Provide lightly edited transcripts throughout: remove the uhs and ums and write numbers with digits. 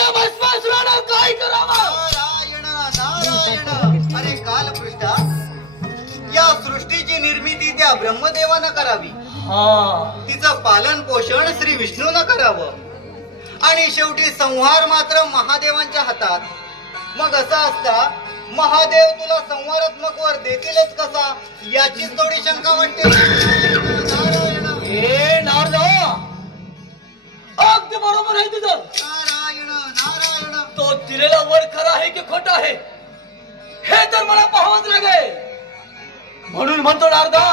या भस्मासुराला काय करावं? नारायण नारायण. अरे कालपृष्ठा, या सृष्टीची निर्मिती त्या ब्रह्मदेवानं करावी, तिचं पालन पोषण श्री विष्णूनं करावं आणि शेवटी संहार मात्र महादेवांच्या हातात. मग असा असता महादेव तुला संहारात्मक वर देतीलच कसा याचीच थोडी शंका वाटते. नारायण. ए नारद, अगदी बरोबर आहे तुझं. नारायण नारायण. तो दिलेला वर खरा आहे की खोटा आहे हे तर मला पाहावंच लागेल. म्हणून म्हणतो नारदा,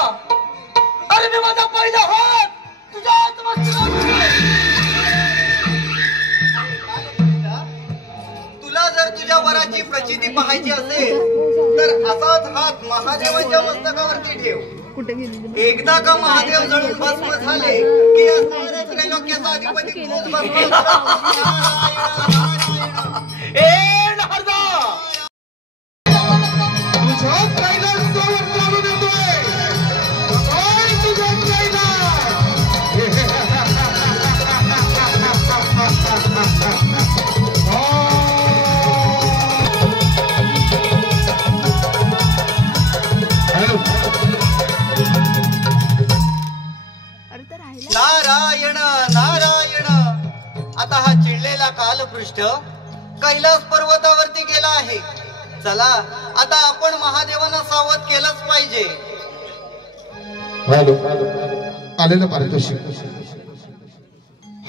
अरे मी माझा पहिला हात तुला जर तुझ्या वराची प्रचिती पाहायची असेल तर असाच हात महादेवाच्या मस्तकावरती ठेव. एकदा का महादेव जळून भस्म झाले की या साऱ्या त्रैलोक्याचा अधिपती तूच भस्म ए नारदा, नारायण नारायण. आता हा चिडलेला कालपृष्ठ कैलास पर्वतावरती गेला आहे. चला आता आपण महादेवांना सावध केलंच पाहिजे. आलेलं पारितोषिक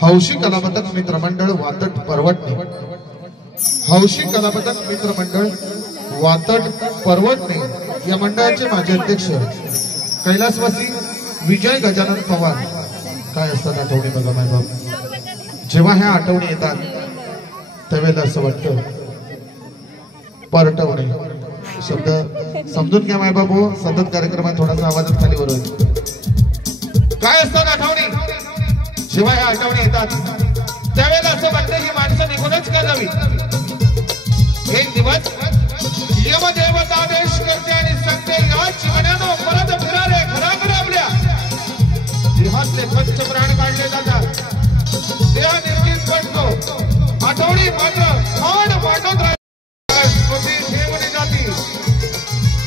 हौशी कलापथक मित्रमंडळ वातट परवटणे. हौशी कलापथक मित्रमंडळ वातट परवटणे या मंडळाचे माजी अध्यक्ष कैलासवासी विजय गजानन पवार. काय असतात आठवणी बघा मायबाप, जेव्हा ह्या आठवणी येतात त्यावेळेला असं वाटतं परटवणे. शब्द समजून घ्या मायबाप हो, सतत कार्यक्रमात थोडासा आवाजात खाली वर होईल. काय असतात आठवणी, जेव्हा ह्या आठवणी येतात त्यावेळेला असं वाटतं ही माणसं निघूनच का जावी. एक दिवस यमदेवता आदेश करते आणि सांगते, या चिमण्यानो परत फिरारे घराकडे आपल्या. देहातले पंचप्राण काढले जातात, देह निर्जीव पडतो, आठवणी मात्र खाण वाटत ठेवली जाती.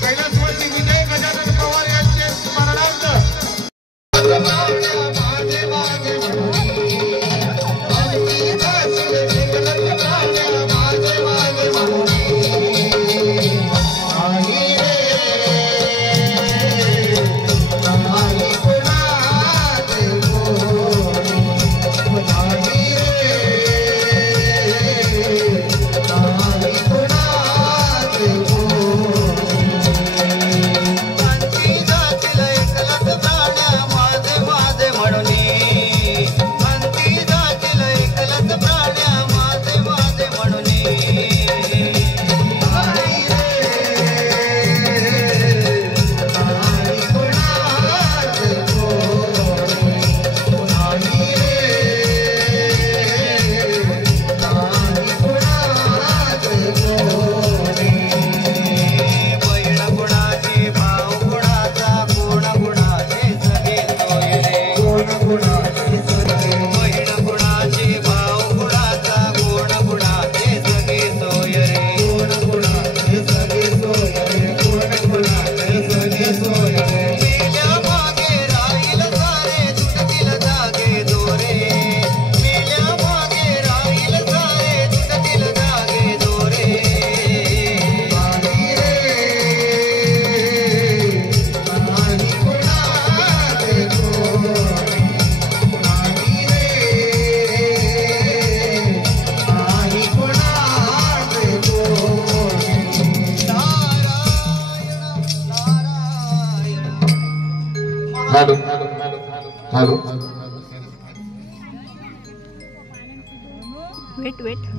कैलासवासी विजय गजानन पवार यांचे स्मरणार्थ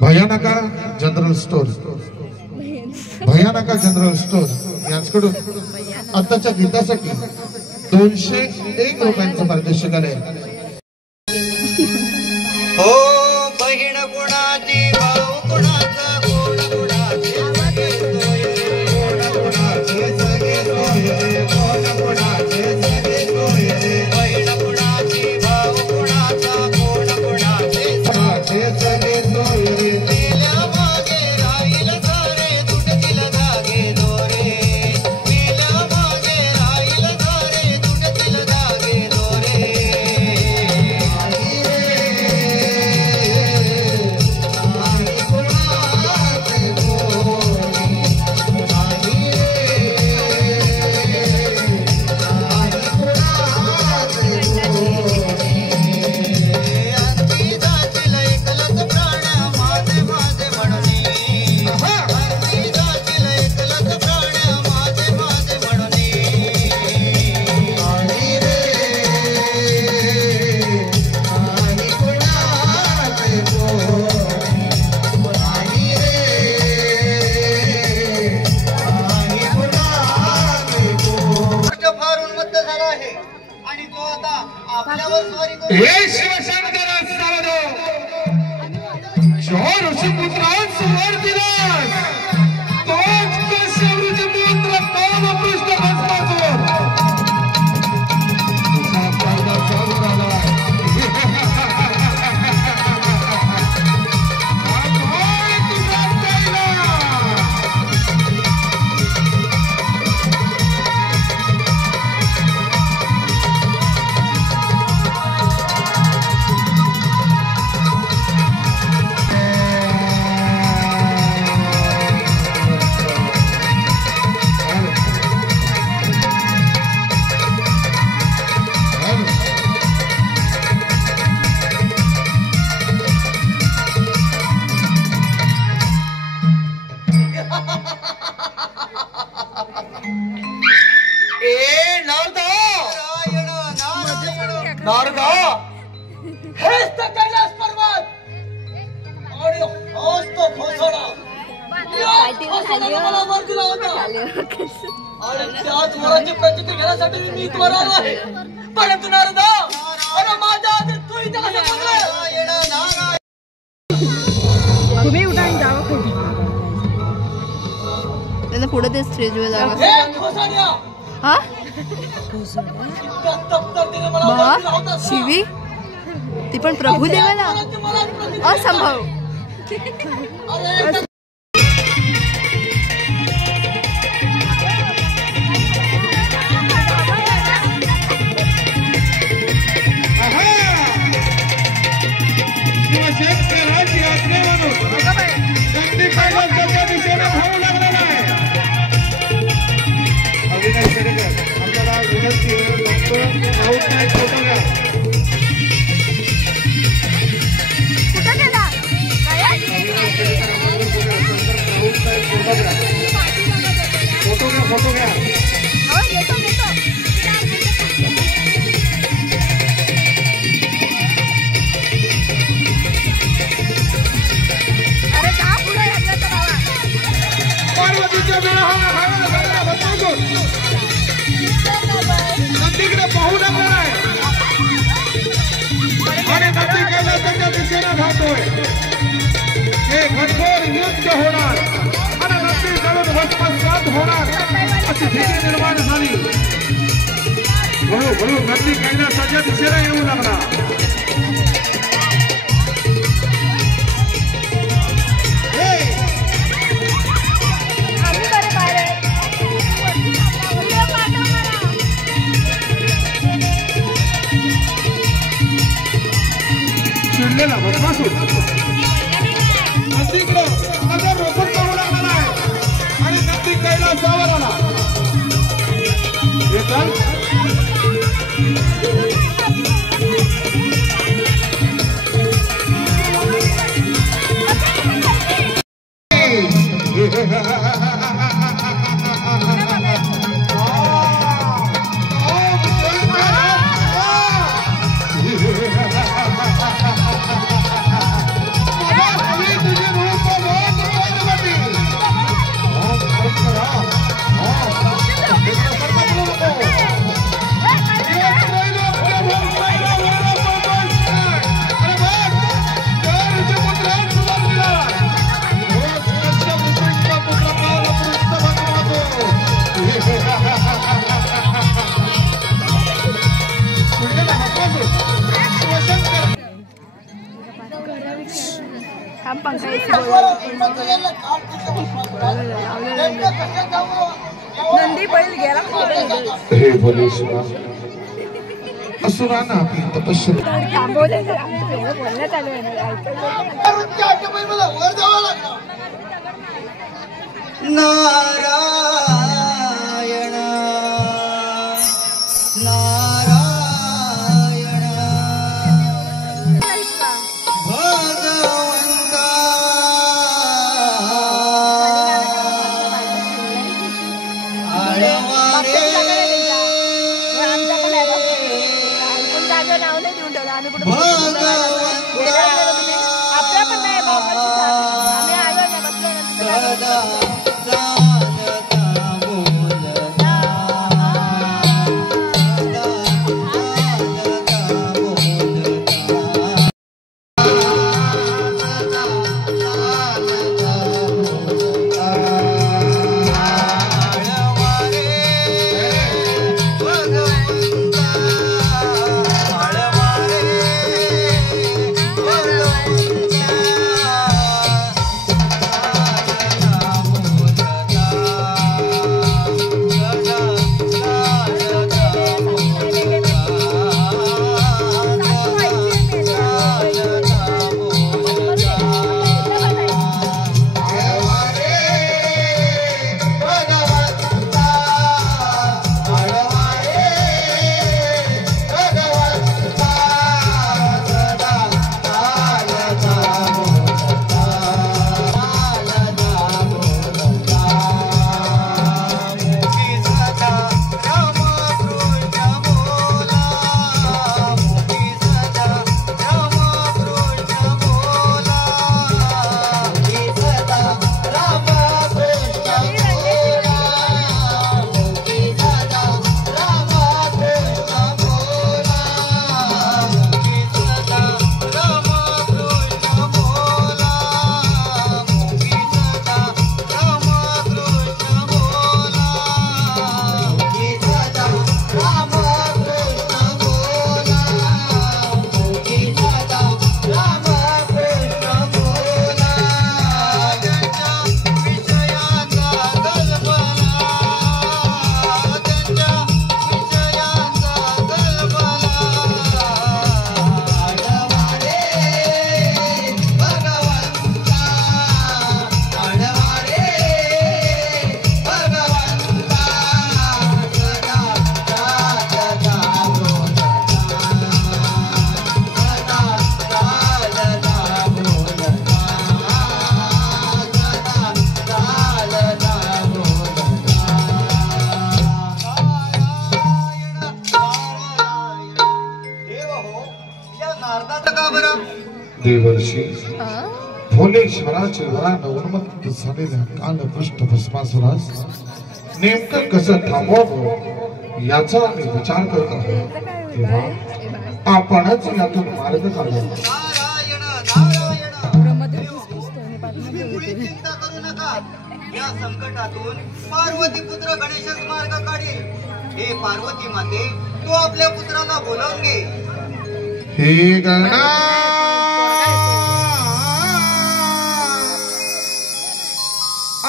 भयानका जनरल स्टोर, भयानका जनरल स्टोर यांच्याकडून आताच्या गीतासाठी 201 रुपयांचं पारितोषिक आलंय. हो बहीण कुणाची, भाऊ कुणाचा, कोण कुणाचे सगळे सोय रे. कोण कुणाचे सगळे सोय रे. कोण कुणाचे सगळे सोय रे. बहीण कुणाची, भाऊ कुणाचा, कोण कुणाचे सगळे सोय रे. आपल्यावर स्वारी करू. हे शिवशंकर सावधो जो ऋषिपुत्रांसमोर दिलास तोच कश्यप ऋषिपुत्र कालपृष्ठ भस्मासूर तुझा पडदा समोर आला. नारदा हेच तर कैलास पर्वत आणि हाच तो घोसडा. मला वर दिला होता आणि त्याच वराची प्रचिती घेण्यासाठी मी इथवर आलो आहे. परंतु नारदा अरे माझ्या आधी तू इथे कसं पोहोचला? तुम्ही उठा आणि जावं खाली. त्यांना पुढे ते स्टेजवर जावं. हे घोसड्या हा मला शिवी ती पण प्रभू देवाला असंभव. शिवशंकराची आज्ञेवरून नंदी कैलासाच्या दिशेने धावू लागलेला आहे. अविनाश शेडेकर आपल्याला विनंती फोटो घ्या. फोटो घ्या. पार्वतीच्या नंदीकडे पाहू लागला आहे आणि नंदी कैलासाच्या दिशेने धावतोय. हे घनघोर युद्ध होणार आणि नंदी जळून भस्मसात होणार अशी भीती निर्माण झाली. हळूहळू नंदी कैलासाच्या दिशेने येऊ लागला. चिडलेला भस्मासूर नंदीकडे नजर रोखून पाहू लागला आहे आणि नंदी कैलासावर आला. हे चल नंदी बैल गेला. हे भलेश्वर असुरांना आपली तपश्चर्या थांबवले बोलण्यात आलो आहे. नारायण नारायण भगवंता आळवारे नाव नाही देऊन ठेवलं आम्ही कुठे भगवंता आपल्या पण नाही आम्ही आलो नाही बसलो. देवर्षी भोलेश्वराचे वरानं उन्मत्त झालेल्या कालपृष्ठ भस्मासुरास नेमकं कसं थांबवावं याचा मी विचार करत आहोत. तेव्हा आपणच यातून मार्ग काढावा. नारायण नारायण तुम्ही चिंता करू नका. या संकटातून पार्वती पुत्र गणेशच मार्ग काढेल. हे पार्वती माते, तू आपल्या पुत्राला बोलावून घे. हे गणा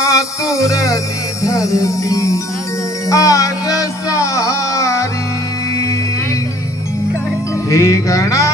आतुरली धरती आज सारी. हे गणा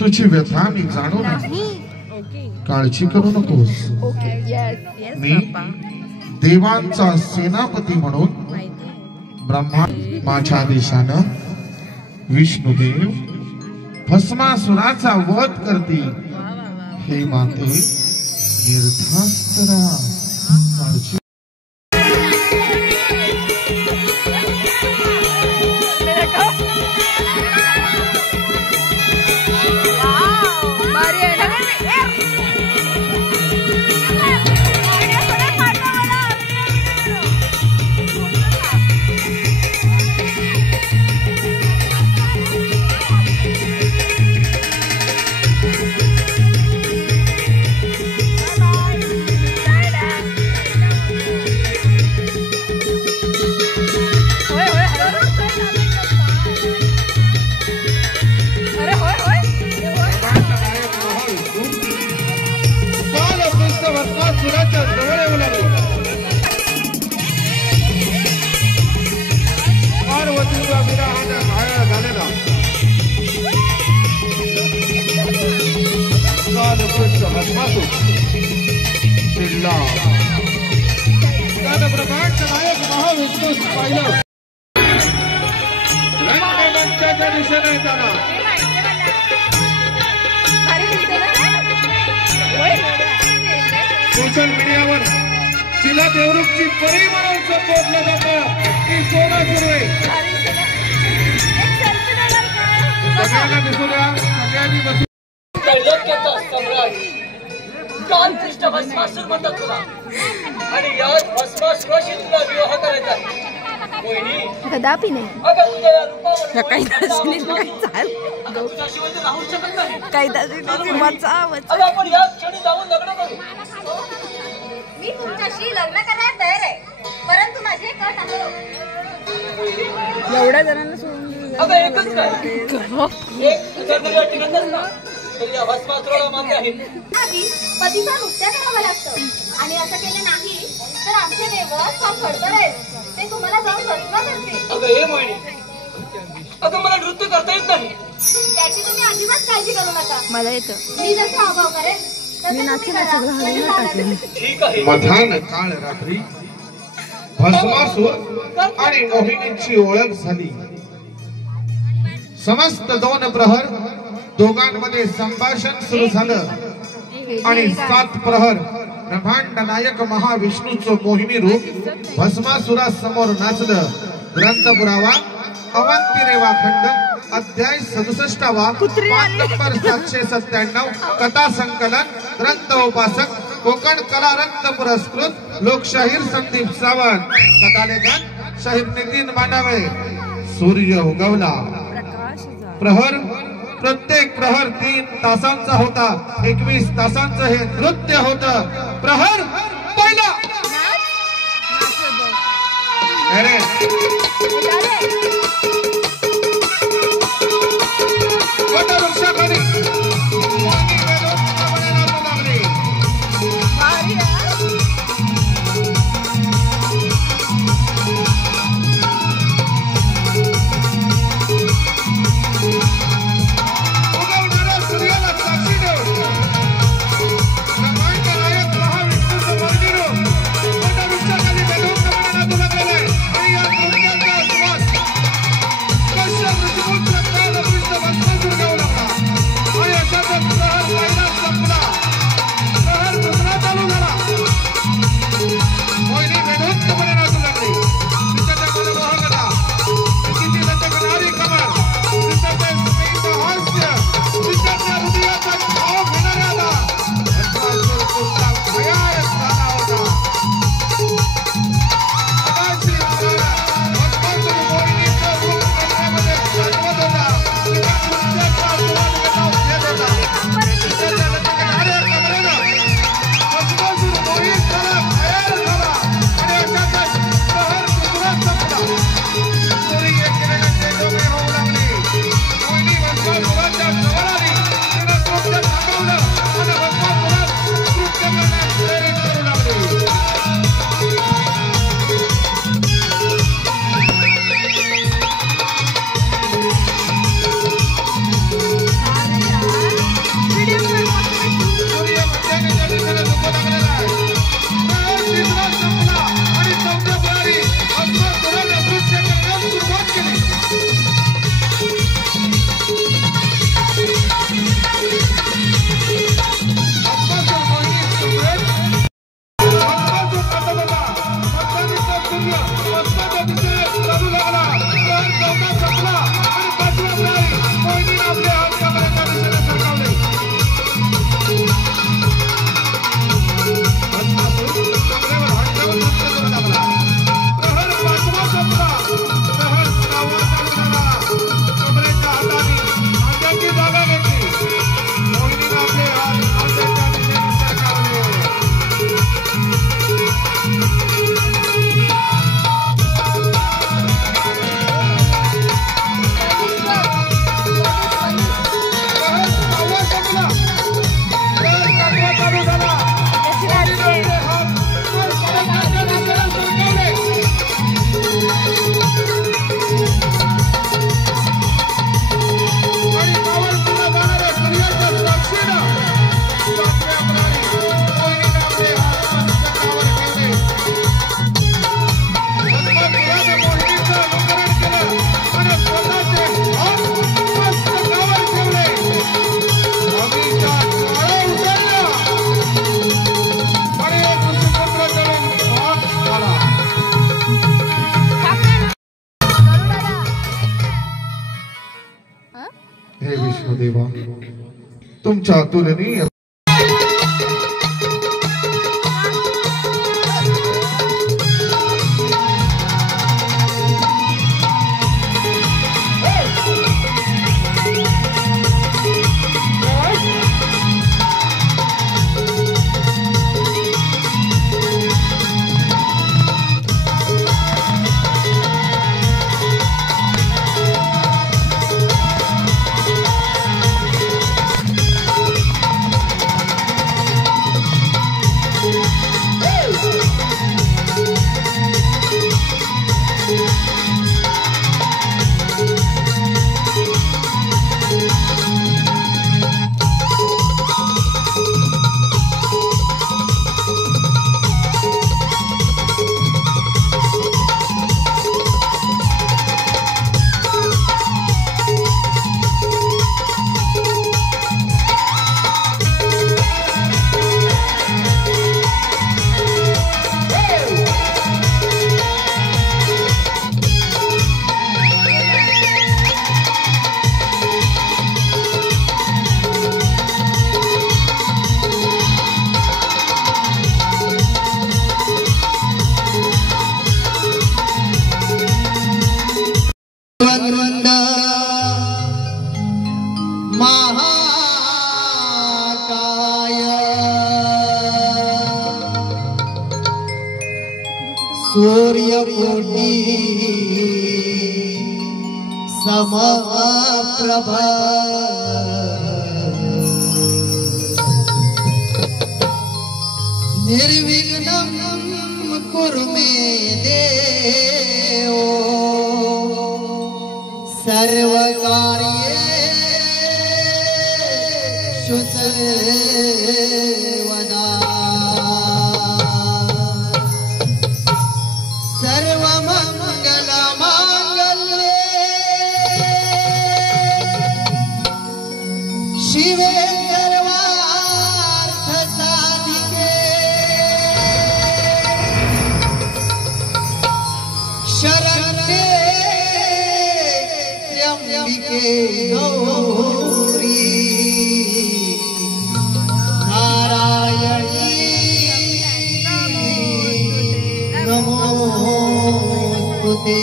तुझी व्यथा मी जाणून काळजी करू नकोस. मी देवांचा सेनापती म्हणून ब्रह्मा माझ्या देशानं विष्णुदेव भस्मासुराचा वध करतील. हे माते निर्धास्त राहा. काळजी सोशल मीडियावर तिला देवरूपची परी म्हणून संबोधलं जातं. ती सोनं सुरू आहे. सगळ्यांना दिसू द्या. सगळ्यांनी बसू. कालपृष्ठ भस्मासूर म्हणतात तुला आणि याच भस्मासुराशी तुला विवाह करायचा आहे. कदापि नाही. अगं तुझ्या या रूपावर काही तुझ्याशिवाय तर राहू शकत नाही. काही आपण या क्षणी जाऊन लग्न करू. मी तुमच्याशी लग्न करण्यास तयार आहे, परंतु माझी एक अट आहे. एवढ्या जणांना सोडून अगं एकच काय एक जर टिकतच ना तरी या भस्मासुराला मान्य आहे. आधी पतीचा नुकत्या करावं लागतं आणि असं केलं नाही तर आमचे दैवत हा खडतर आहे, ते तुम्हाला जाऊन प्रश्न करते. अगं हे मोहिनी, अगं मला नृत्य करता येत नाही. त्याची तुम्ही अजिबात काळजी करू नका. मला येतं. मी जसा अभाव करेन तसे मी तुम्ही नाचून करा. सगळं म्हणजे हळूहळू झालं. टाकलं. ठीक आहे. मधान काळ रात्री भस्मासूर आणि मोहिनीची ओळख झाली. समस्त 2 प्रहर दोघांमध्ये संभाषण सुरू झालं आणि 7 प्रहर ब्रह्मांड नायक महाविष्णूचं मोहिनी रूप भस्मासुरासमोर नाचलं. ग्रंथ पुरावा अवंती रेवाखंड अध्याय 67 पान नंबर 797 कथा संकलन ग्रंथ उपासक कोकण कला रत्न पुरस्कृत लोकशाहीर संदीप सावंत. कथालेखन शाहीर नितीन मांडवे. सूर्य उगवला. प्रहर प्रत्येक प्रहर 3 तासांचा होता. 21 तासांचं हे नृत्य होतं. प्रहर पहिला. अरे वटवृक्षाखाली मोहिनी वेदोक्तपणे नाचू लागली. उगवणाऱ्या सूर्याला साक्षी देऊन ब्रह्मांड नायक महाविष्णूचं मोहिनी रूप वटवृक्षाखाली वेदोक्तपणे नाचू लागलेलं आहे. आणि या नृत्याचा सुवास कश्यप ऋषिपुत्र कालपुरुष भस्मासूर गाऊ लागला. आणि अशातच प्रहर पहिला संपला. प्रहर दुसरा चालू झाला. मोहिनी वेदोक्तपणे नाचू लागली. तिच्या मनमोहकता, तिची लटकणारी कमर, तिचं ते स्मित हास्य, तिच्या त्या हृदयाचा ठाव घेणाऱ्याला भस्मासूर तुमचा भयानक झाला होता. श्री महाराज भस्मासूर मोहिनीचं रूप करण्यामध्ये जाणवत होता. तिच्या नृत्याचा स्वाद घेत होता. तिच्या त्या लटकणाऱ्या कमरेनं भस्मासूर मोहिनीचा तयार झाला. आणि अशातच प्रहर दुसरा संपला. सूर्य किरणाचे डोळे होऊ लागले. मोहिनी भस्मासुराच्या जवळ आली. तिनं नृत्य थांबवलं आणि भस्मासुरास नृत्य करण्यास प्रेरित करू लागली. सूर्य मध्याच्या दिशेने झुकू लागलेला आहे. प्रहर तिसरा संपला आणि 4थ्या प्रहरी भस्मासुराने नृत्य करण्यास सुरुवात केली. भस्मासूर मोहिनी सुरेख भस्मासूर नाचत होता. मस्तानीचा सूर्य भस्माच्या दिशेने चालू लागला. प्रहर 4था संपला आणि 5व्या प्रहरी मोहिनीने आपले हात कमरेच्या दिशेने सरकवले. भस्मासूर कमरेवर हात ठेवून नृत्य करू लागला. प्रहर 5वा संपला. प्रहर 6वा चालू झाला. कमरेच्या हाताने खांद्याची जागा घेतली. मोहिनीने आपले हात खांद्याच्या दिशेने सरकवले. प्रहर 6वा संपला. प्रहर 7वा चालू झाला. मोहिनीने आपले हात खांद्याच्या दिशेने सरकवले. आणि कावळपुरा जाणाऱ्या सूर्याच्या साक्षीनं 7व्या प्रहरी मोहिनीने आपले हात मस्तकावर ठेवले. भस्मासुराने मोहिनीचं अनुकरण केलं आणि स्वतःचे हात मस्तकावर ठेवले. अग्नीचा ज्वाळा उतरला आणि एक ऋषिपुत्राकडून भाग झाला. हे विष्णुदेवा, तुमच्या अतुलनीय सूर्यकोटी समप्रभा निर्विघ्नं कुरु मे देव सर्वकार्येषु सर्वदा सर्वमङ्गलमाङ्गल्ये शिवे सर्वार्थसाधिके शरण्ये त्र्यम्बिके गौरी नारायणी नमोस्तुते।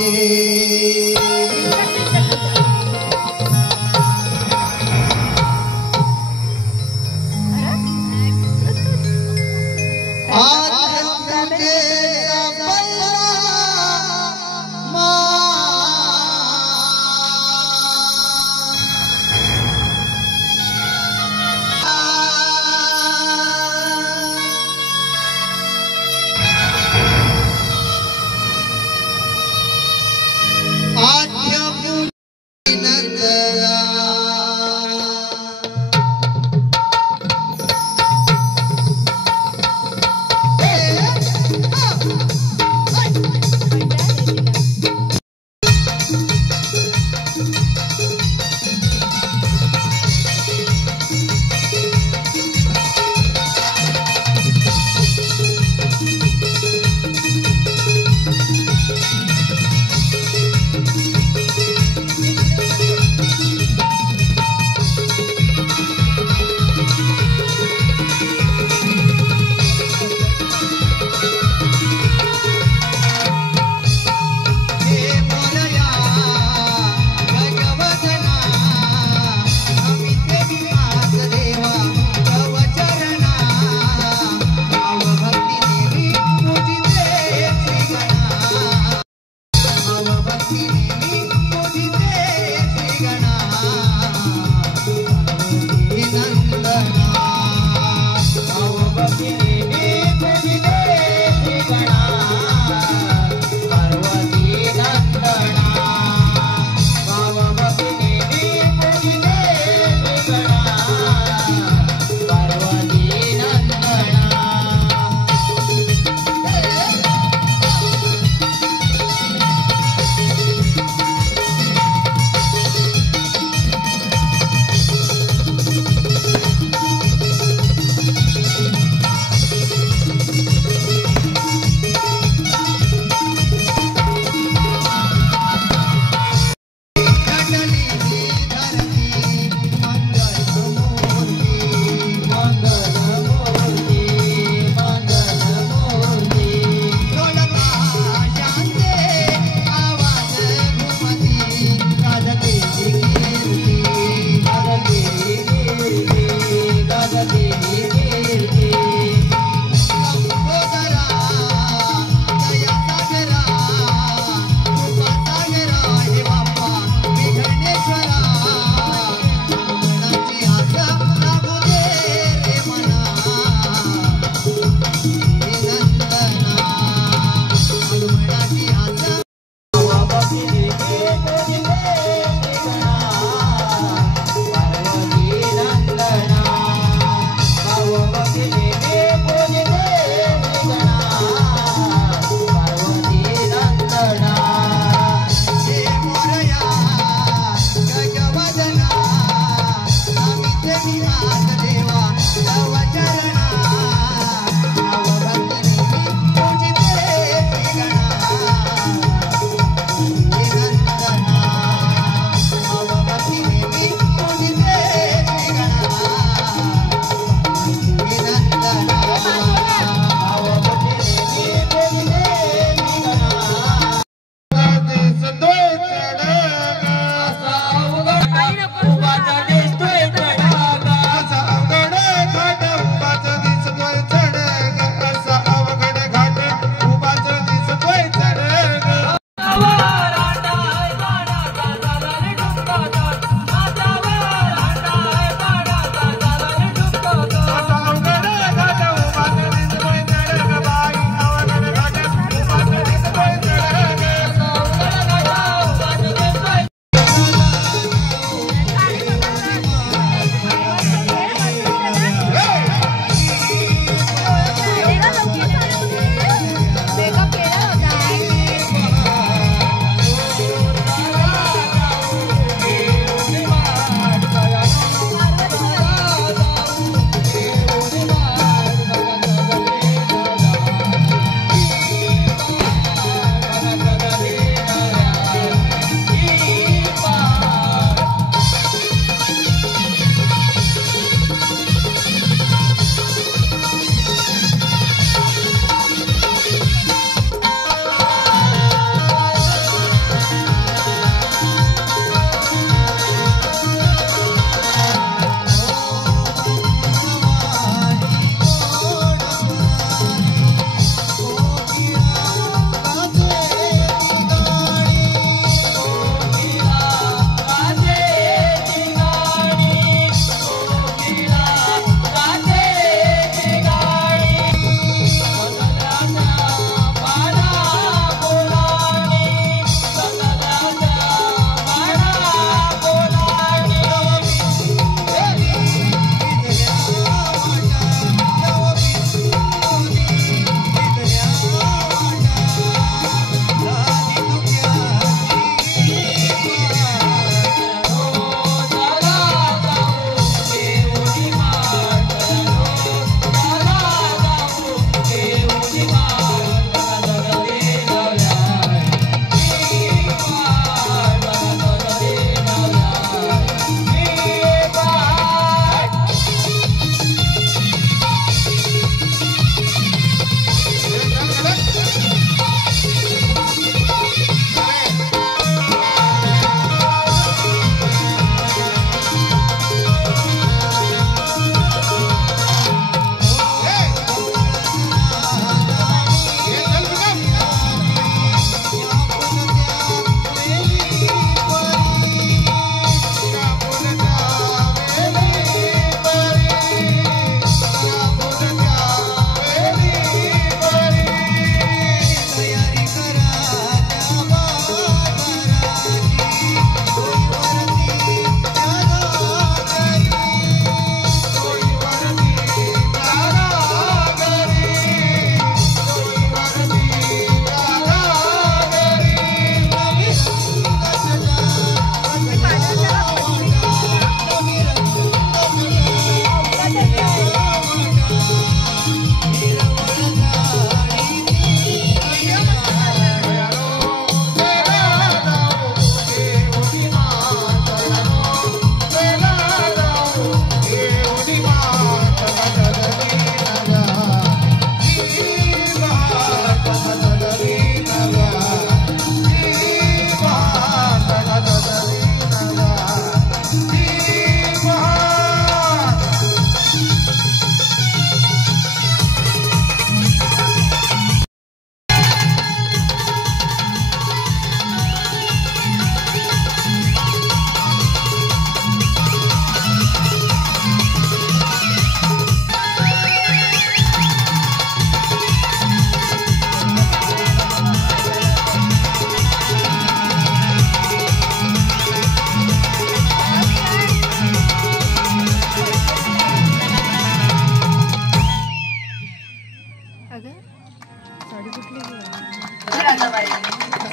आज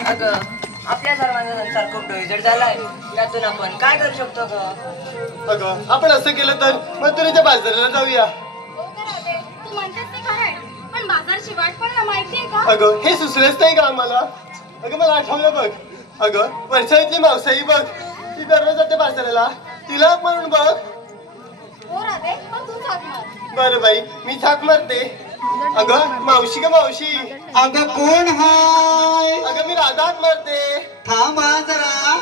अगं आपल्या सर्वांचा संसार खूप डोईजड झालाय. त्यातून आपण काय करू शकतो ग? अगं आपण असं केलं तर मथुरेच्या बाजाराला जाऊया. तू म्हणतेस ते खरंय, पण बाजारची वाट पण माहितीये का? अगं हे सुचलेच नाही का आम्हाला? अगं मला आठवलं बघ. अगं वर्षातली मावसाई बघ, ती दररोज जाते बाजाराला. तिला म्हणून बघ. हो राधे, पण तू थांब मार. बरं बाई, मी थाक मारते. अगं मावशी ग मावशी. अगं कोण हाय? अगं मी राधा हाक मारते. थांबा जरा.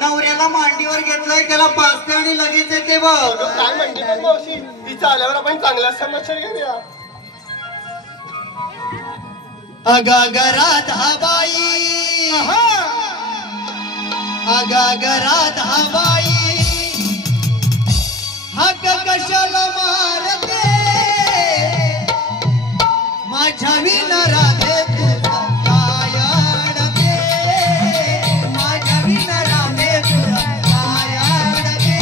नवऱ्याला मांडीवर घेतलाय, त्याला पाचते आणि लगेच येते बघ. अगं काय म्हणते पण मावशी, तिचा आल्यावर आपण चांगला समाचार घेऊया. राधाबाई, राधाबाई, हक कशाला मारते माझ्या विना राधे तुझा काय अडते, माझ्या विना राधे तुझा काय अडते.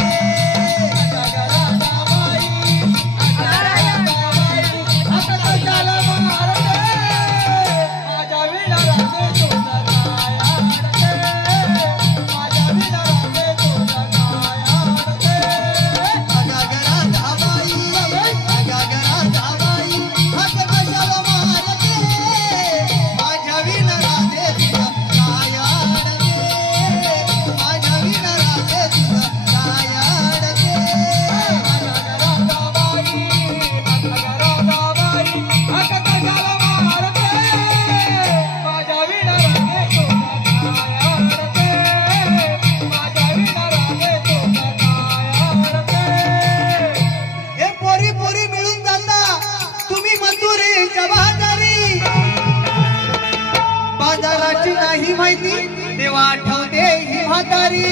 नाही माहिती देवा आठवते ही म्हातारी.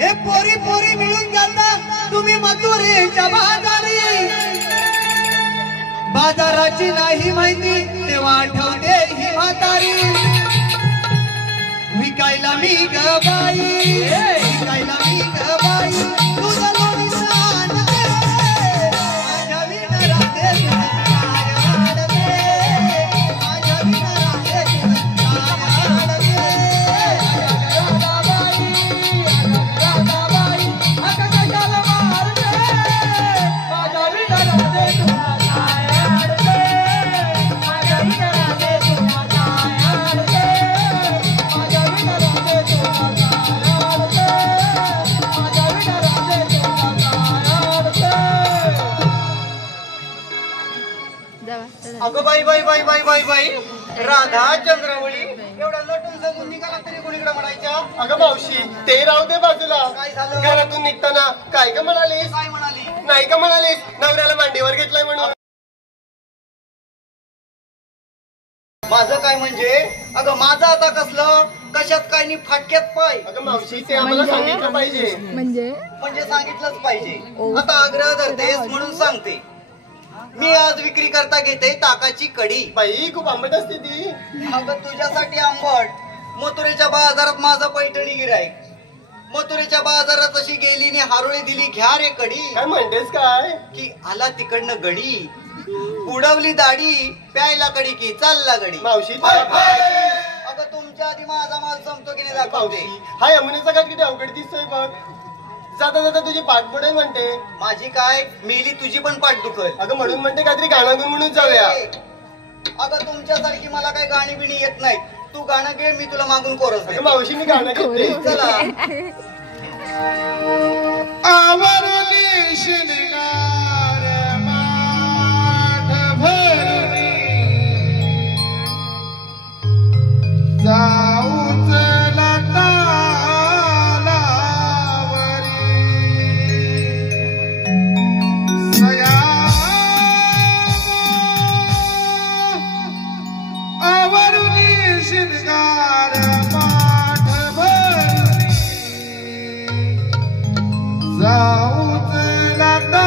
हे पोरी पोरी मिळून जाता तुम्ही मथुरेच्या बाजारी. बाजाराची नाही माहिती देवा आठवते ही म्हातारी. विकायला मी ग बाई, विकायला मी ग बाई, तुझं लोणी सांडते माझ्या विना राधे अगं बाई बाई बाई बाई बाई बाई, राधा चंद्रावळी एवढा लटून जगून निघाला तरी कोणीकडे म्हणायच्या? अगं मावशी ते राहू दे बाजूला. काय झालं? घरातून निघताना काय का म्हणालीस? काय म्हणाली? नाही का म्हणालीस नवऱ्याला मांडीवर घेतलाय म्हणून? माझं काय म्हणजे? अगं माझं आता कसलं, कशात काय नि फाटक्यात पाय. अगं मावशी ते आम्हाला सांगितलं पाहिजे. म्हणजे सांगितलंच पाहिजे. आता आग्रह धरतेस म्हणून सांगते. मी आज विक्री करता घेते ताकाची कडी. बाई खूप आंबट असते ती. अगं तुझ्यासाठी आंबट. मथुरेच्या बाजारात माझा पैठणी गिराईक. मथुरेच्या बाजारात अशी गेली ने हारोळी दिली, घ्या रे कडी. काय म्हणतेस काय? की आला तिकडनं गडी, उडवली दाढी, प्यायला कडी की चालला गडी. मावशी अगं तुमच्या आधी माझा माल संपतो की नाही दाखवते. हा यमुनेचा घाट किती अवघड दिसतोय बघ. जाता जाता तुझी पाठ पडेल म्हणते. माझी काय मेली तुझी पण पाठ दुखल. अगं म्हणून म्हणते काहीतरी गाणं म्हणून जाऊया. अगं तुमच्यासारखी मला काही गाणी बिणी येत नाहीत. तू गाणं घे, मी तुला मागून कोरस देते. मावशी मी गाणं घेते. चला. आवरली शिणगार माठ भरली, जाऊच शिणगार माठ भरली, जाऊच लता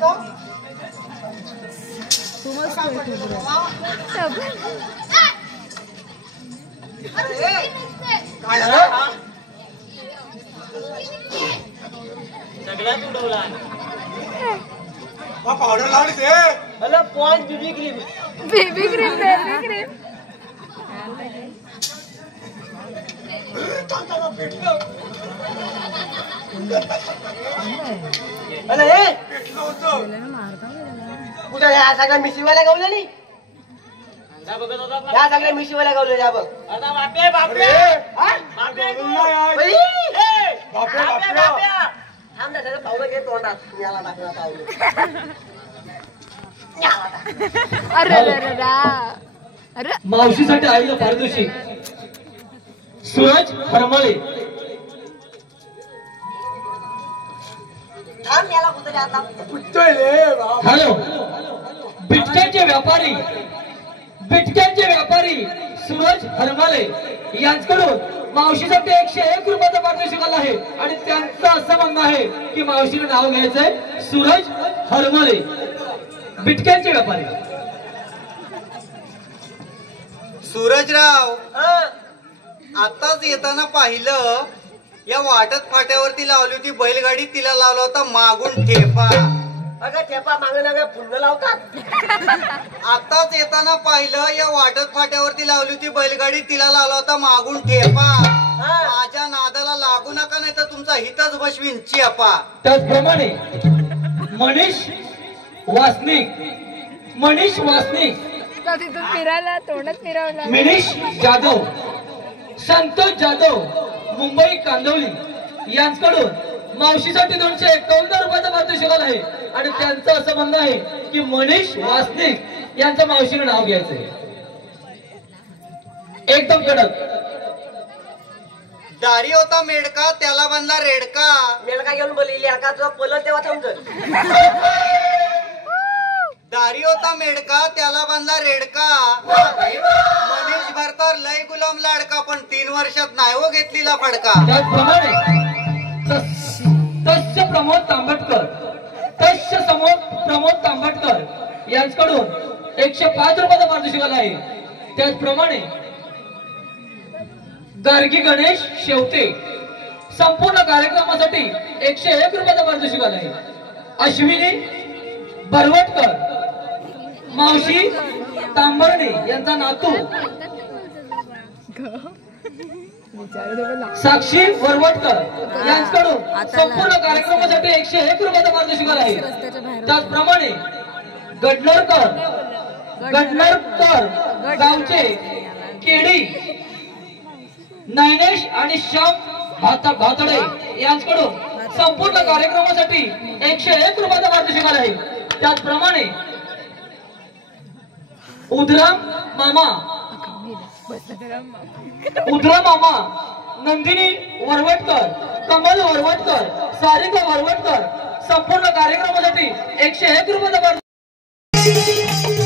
काय सगळ्यात उडवला पावडर लावली ते hello point baby cream baby cream baby cream अरे कुठं या सगळ्या मिशीवाल्या गावल्या नाही या सगळ्या मिशीवाल्या गावल्या या बघ अरे अरे अरे मावशीसाठी आईला पारितोषिक सूरज हरमळे. हॅलो बिटक्यांचे व्यापारी सूरज हरमळे यांच्याकडून मावशीसाठी 101 रुपयाचा पारितोषिक आला आहे आणि त्यांचं असं म्हणणं आहे की मावशीला नाव घ्यायचंय सूरज हरमळे बिटक्यांचे व्यापारी. सूरजराव आताच येताना पाहिलं या वाटत फाट्यावरती लावली होती बैलगाडी तिला लावला होता मागून ठेपा. अगं ठेपा मागं लागा फुंड लावतात. आताच येताना पाहिलं या वाटत फाट्यावरती लावली होती बैलगाडी तिला लावला होता मागून ठेपा. माझ्या नादाला लागू नका नाही तर तुमचा हितच बसवीन चिपा. त्याचप्रमाणे मनीष वासनिक तिथून फिरायला तोंडात फिरवला. मिनीश जाधव संतोष जाधव मुंबई कांदवली यांच्याकडून मावशीसाठी 251 रुपयाचा पारितोषिक आला आहे आणि त्यांचं असं म्हणणं आहे की मनीष वासनिक यांचं मावशीने नाव घ्यायचंय. एकदम कडक. दारी होता मेडका त्याला बनला रेडका. मेलका घेऊन बोलली का तुझा पलट तेव्हा समजत. दारी होता मेडका त्याला बनला रेडका. मनीष भरकर लय गुलाम लाडका पण 3 वर्षात नाही हो घेतलेला फडका. त्याचप्रमाणे तस्य प्रमोद तांबटकर यांच्याकडून 105 रुपयाचा पारितोषिक आला आहे. त्याचप्रमाणे गार्गी गणेश शेवते संपूर्ण कार्यक्रमासाठी 101 रुपयाचा पारितोषिक आला आहे. अश्विनी बरवटकर मावशी तांबर्डे यांचा नातू साक्षी वरवटकर यांच्याकडून संपूर्ण कार्यक्रमासाठी 101 रुपयाचा पारितोषिक आला आहे. त्याचप्रमाणे गडलरकर गावचे केडी नयनेश आणि श्याम भातडे यांच्याकडून संपूर्ण कार्यक्रमासाठी 101 रुपयाचा पारितोषिक आला आहे. त्याचप्रमाणे उधराम मामा नंदिनी वरवटकर कमल वरवटकर सारिका वरवटकर संपूर्ण कार्यक्रमासाठी 101 रुपयाचा पारितोषिक